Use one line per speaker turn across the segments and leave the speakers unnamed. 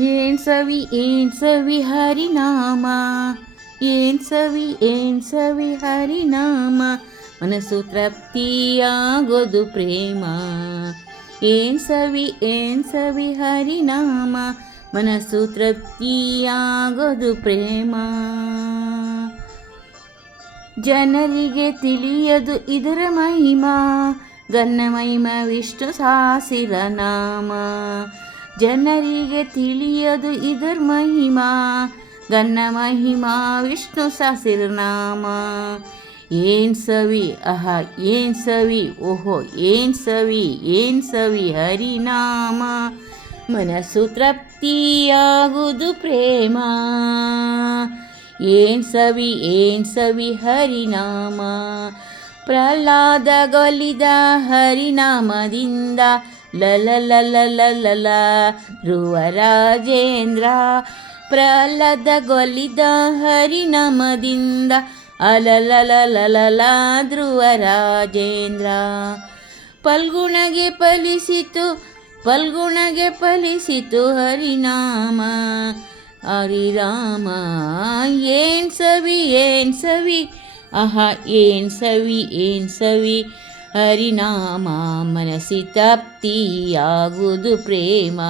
ಏನ್ ಸವಿ ಏನ್ ಸವಿ ಹರಿನಾಮ? ಏನ್ ಸವಿ ಏನ್ ಸವಿ ಹರಿನಾಮ? ಮನಸ್ಸು ತೃಪ್ತಿಯಾಗೋದು ಪ್ರೇಮ. ಏನ್ ಸವಿ ಏನ್ ಸವಿ ಹರಿನಾಮ? ಮನಸ್ಸು ತೃಪ್ತಿಯಾಗೋದು ಪ್ರೇಮ. ಜನರಿಗೆ ತಿಳಿಯದು ಇದರ ಮಹಿಮಾ. ಗನ್ನ ಮಹಿಮ ವಿಷ್ಣು ಸಾಸಿರ ನಾಮ ಜನರಿಗೆ ತಿಳಿಯದು ಇದರ್ ಮಹಿಮಾ. ಗನ್ನ ಮಹಿಮಾ, ವಿಷ್ಣು ಸಾಸಿರ ನಾಮ ಏನ್ ಸವಿ, ಅಹ, ಏನ್ ಸವಿ, ಓಹೋ, ಏನ್ ಸವಿ ಏನ್ ಸವಿ, ಹರಿನಾಮ. ಮನಸ್ಸು ತೃಪ್ತಿಯಾಗುವುದು ಪ್ರೇಮ. ಏನ್ ಸವಿ ಏನ್ ಸವಿ, ಹರಿನಾಮ. ಗೊಲಿದ ಹರಿನಾಮದಿಂದ ಲಲ ಲಲ ಧ್ರುವರಾಜೇಂದ್ರ ಪ್ರಹ್ಲಾದ ಗೊಲಿದ ಹರಿನಾಮದಿಂದ ಅಲಲಲಲಲ ಧ್ರುವರಾಜೇಂದ್ರ ಪಲ್ಗುಣಗೆ ಫಲಿಸಿತು ಪಲ್ಗುಣಗೆ ಫಲಿಸಿತು ಹರಿನಾಮ ಹರಿರಾಮ ಏನ್ ಸವಿ ಏನ್ ಸವಿ ಆಹಾ ಏನ್ ಸವಿ ಏನ್ ಸವಿ ಹರಿನಾಮ ಮನಸ್ಸಿ ತಪ್ತಿಯಾಗುವುದು ಪ್ರೇಮ.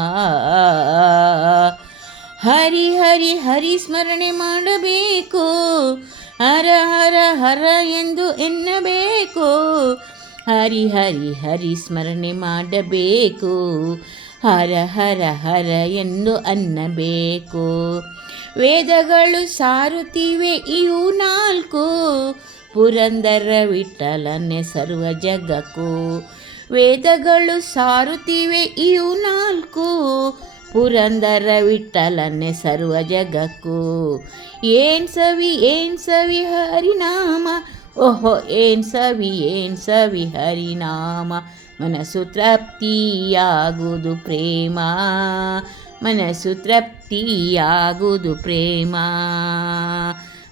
ಹರಿ ಹರಿ ಹರಿ ಸ್ಮರಣೆ ಮಾಡಬೇಕು. ಹರ ಹರ ಹರ ಎಂದು ಎನ್ನಬೇಕು. ಹರಿ ಹರಿ ಹರಿ ಸ್ಮರಣೆ ಮಾಡಬೇಕು. ಹರ ಹರ ಹರ ಎಂದು ಅನ್ನಬೇಕು. ವೇದಗಳು ಸಾರುತ್ತಿವೆ ಇವು ನಾಲ್ಕು. ಪುರಂದರ ವಿಠಲನೆ ಸರ್ವ ಜಗಕ್ಕೂ ವೇದಗಳು ಸಾರುತ್ತಿವೆ ಇವು ನಾಲ್ಕು. ಪುರಂದರ ವಿಠಲನೆ ಸರ್ವ ಜಗಕ್ಕೂ ಏನ್ ಸವಿ ಏನ್ ಸವಿ ಹರಿನಾಮ? ಓಹೋ, ಏನ್ ಸವಿ ಏನ್ ಸವಿ ಹರಿನಾಮ? ಮನಸ್ಸು ತೃಪ್ತಿಯಾಗುವುದು ಪ್ರೇಮ. ಮನಸ್ಸು ತೃಪ್ತಿಯಾಗುವುದು ಪ್ರೇಮ.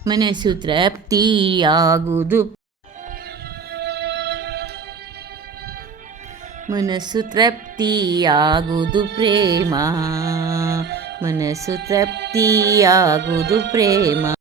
ಮನಸ್ಸು ತೃಪ್ತಿಯಾಗುವುದು. ಮನಸ್ಸು ತೃಪ್ತಿಯಾಗುವುದು ಪ್ರೇಮ. ಮನಸ್ಸು ತೃಪ್ತಿಯಾಗುವುದು ಪ್ರೇಮ.